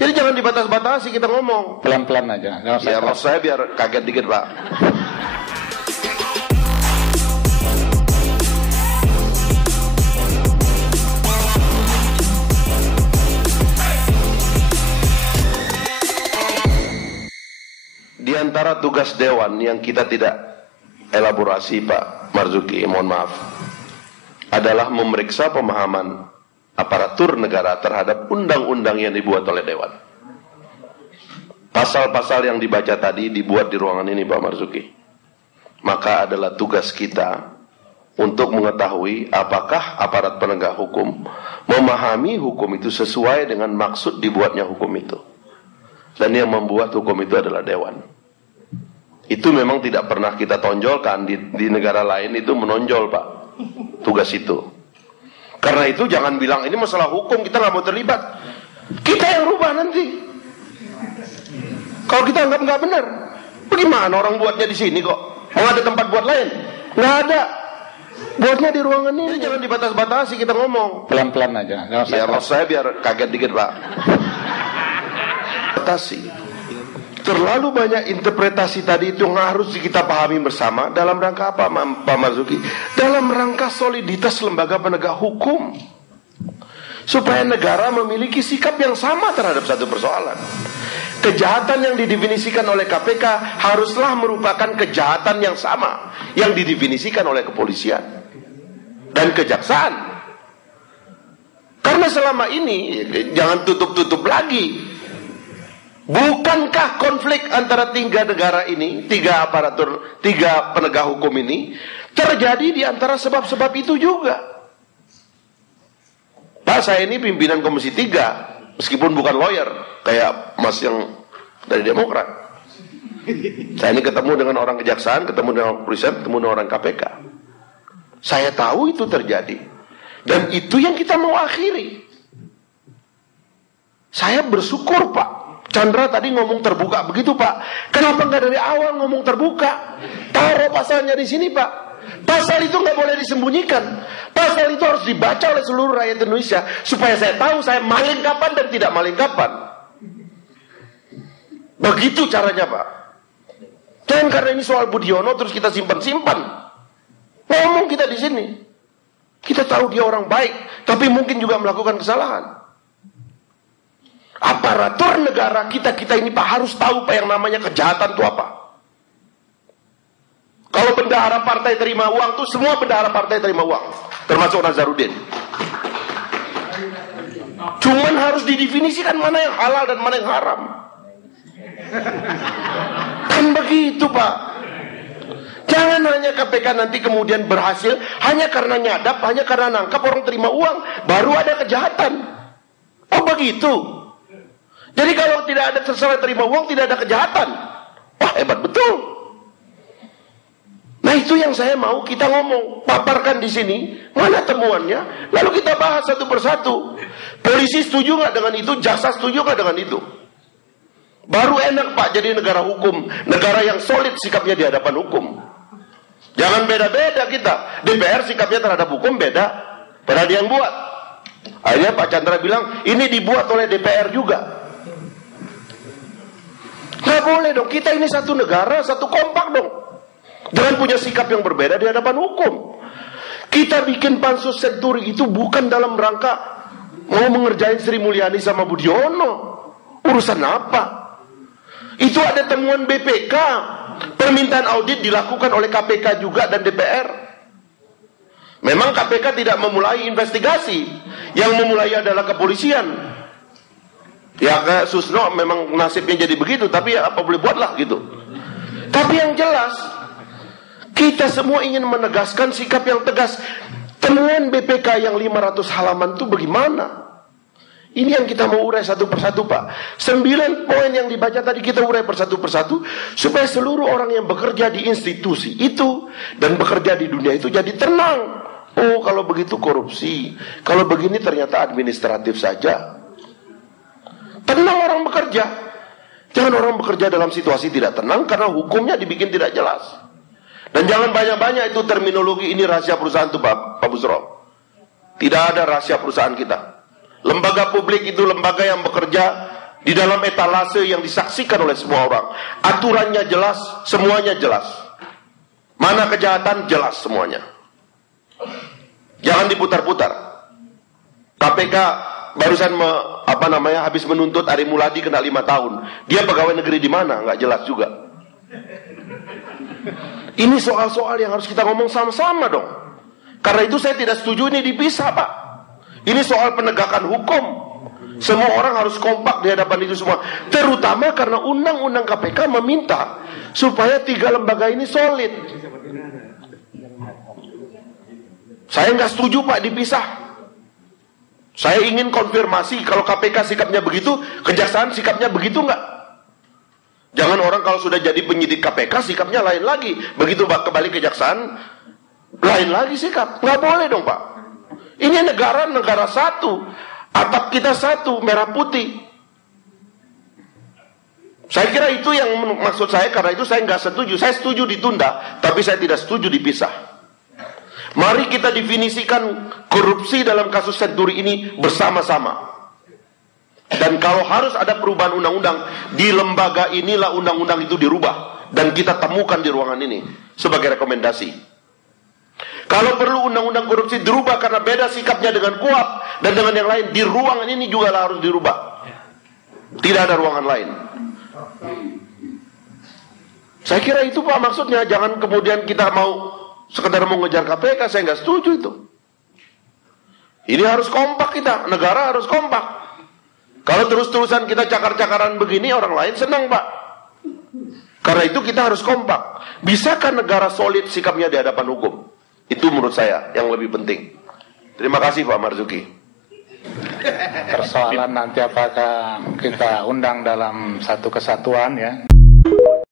Jadi jangan dibatas-batasi kita ngomong. Pelan-pelan aja. Ya maksud saya biar kaget dikit Pak. Di antara tugas Dewan yang kita tidak elaborasi Pak Marzuki, mohon maaf, adalah memeriksa pemahaman aparatur negara terhadap undang-undang yang dibuat oleh Dewan. Pasal-pasal yang dibaca tadi dibuat di ruangan ini Pak Marzuki. Maka adalah tugas kita untuk mengetahui apakah aparat penegak hukum memahami hukum itu sesuai dengan maksud dibuatnya hukum itu. Dan yang membuat hukum itu adalah Dewan. Itu memang tidak pernah kita tonjolkan, di negara lain itu menonjol Pak tugas itu. Karena itu jangan bilang ini masalah hukum kita nggak mau terlibat. Kita yang rubah nanti. Kalau kita anggap nggak benar, bagaimana orang buatnya di sini kok? Mau ada tempat buat lain? Nggak ada. Buatnya di ruangan ini. Jadi jangan dibatas-batasi kita ngomong. Pelan-pelan aja. Ya maksud saya biar kaget dikit Pak. Batasi. Terlalu banyak interpretasi tadi itu yang harus kita pahami bersama. Dalam rangka apa Pak Marzuki? Dalam rangka soliditas lembaga penegak hukum, supaya negara memiliki sikap yang sama terhadap satu persoalan. Kejahatan yang didefinisikan oleh KPK haruslah merupakan kejahatan yang sama yang didefinisikan oleh kepolisian dan kejaksaan. Karena selama ini, jangan tutup-tutup lagi, bukankah konflik antara tiga negara ini, tiga penegak hukum ini terjadi di antara sebab-sebab itu juga? Pak, saya ini pimpinan Komisi 3, meskipun bukan lawyer kayak Mas yang dari Demokrat. Saya ini ketemu dengan orang kejaksaan, ketemu dengan kepolisian, ketemu dengan orang KPK. Saya tahu itu terjadi, dan itu yang kita mau akhiri. Saya bersyukur Pak Chandra tadi ngomong terbuka begitu Pak. Kenapa nggak dari awal ngomong terbuka? Taruh pasalnya di sini Pak. Pasal itu nggak boleh disembunyikan. Pasal itu harus dibaca oleh seluruh rakyat Indonesia supaya saya tahu saya maling kapan dan tidak maling kapan. Begitu caranya Pak. Jangan karena ini soal Budiono terus kita simpan-simpan. Ngomong kita di sini. Kita tahu dia orang baik, tapi mungkin juga melakukan kesalahan. Aparatur negara kita ini Pak harus tahu Pak yang namanya kejahatan itu apa. Kalau bendahara partai terima uang tuh semua bendahara partai terima uang, termasuk Nazarudin. Cuman harus didefinisikan mana yang halal dan mana yang haram. Kan begitu Pak. Jangan hanya KPK nanti kemudian berhasil hanya karena nyadap, hanya karena nangkap orang terima uang baru ada kejahatan. Oh begitu. Jadi kalau tidak ada terserah terima uang, tidak ada kejahatan. Wah hebat betul. Nah itu yang saya mau kita ngomong, paparkan di sini, mana temuannya, lalu kita bahas satu persatu. Polisi setuju nggak dengan itu, jaksa setuju nggak dengan itu. Baru enak Pak jadi negara hukum, negara yang solid sikapnya di hadapan hukum. Jangan beda-beda kita. DPR sikapnya terhadap hukum beda, padahal dia yang buat. Akhirnya Pak Chandra bilang ini dibuat oleh DPR juga. Nggak boleh dong, kita ini satu negara, satu kompak dong. Jangan punya sikap yang berbeda di hadapan hukum. Kita bikin pansus senturi itu bukan dalam rangka mau mengerjain Sri Mulyani sama Budiono. Urusan apa? Itu ada temuan BPK. Permintaan audit dilakukan oleh KPK juga dan DPR. Memang KPK tidak memulai investigasi. Yang memulai adalah kepolisian. Ya kayak Susno memang nasibnya jadi begitu, tapi ya apa boleh buatlah gitu. Tapi yang jelas kita semua ingin menegaskan sikap yang tegas. Temuan BPK yang 500 halaman itu bagaimana? Ini yang kita mau urai satu persatu Pak. 9 poin yang dibaca tadi kita urai persatu persatu supaya seluruh orang yang bekerja di institusi itu dan bekerja di dunia itu jadi tenang. Oh kalau begitu korupsi, kalau begini ternyata administratif saja. Tenang orang bekerja. Jangan orang bekerja dalam situasi tidak tenang karena hukumnya dibikin tidak jelas. Dan jangan banyak-banyak itu terminologi ini rahasia perusahaan itu Pak Busro. Tidak ada rahasia perusahaan kita. Lembaga publik itu lembaga yang bekerja Di dalam etalase yang disaksikan oleh semua orang. Aturannya jelas, semuanya jelas. Mana kejahatan, jelas semuanya. Jangan diputar-putar. KPK barusan habis menuntut Ari Muladi kena 5 tahun. Dia pegawai negeri di mana? Nggak jelas juga. Ini soal-soal yang harus kita ngomong sama-sama dong. Karena itu saya tidak setuju ini dipisah, Pak. Ini soal penegakan hukum. Semua orang harus kompak di hadapan itu semua. Terutama karena undang-undang KPK meminta supaya 3 lembaga ini solid. Saya nggak setuju, Pak, dipisah. Saya ingin konfirmasi kalau KPK sikapnya begitu, kejaksaan sikapnya begitu nggak? Jangan orang kalau sudah jadi penyidik KPK sikapnya lain lagi. Begitu Pak kembali kejaksaan, lain lagi sikap. Nggak boleh dong, Pak. Ini negara satu. Atap kita satu, merah putih. Saya kira itu yang maksud saya, karena itu saya nggak setuju. Saya setuju ditunda, tapi saya tidak setuju dipisah. Mari kita definisikan korupsi dalam kasus Senturi ini bersama-sama. Dan kalau harus ada perubahan undang-undang, di lembaga inilah undang-undang itu dirubah. Dan kita temukan di ruangan ini sebagai rekomendasi. Kalau perlu undang-undang korupsi dirubah karena beda sikapnya dengan KUHP dan dengan yang lain, di ruangan ini juga harus dirubah. Tidak ada ruangan lain. Saya kira itu, Pak, maksudnya. Jangan kemudian kita sekedar mau ngejar KPK. Saya nggak setuju itu. Ini harus kompak kita. Negara harus kompak. Kalau terus-terusan kita cakar-cakaran begini, orang lain senang, Pak. Karena itu kita harus kompak. Bisakah negara solid sikapnya di hadapan hukum? Itu menurut saya yang lebih penting. Terima kasih, Pak Marzuki. Persoalan nanti apakah kita undang dalam satu kesatuan ya.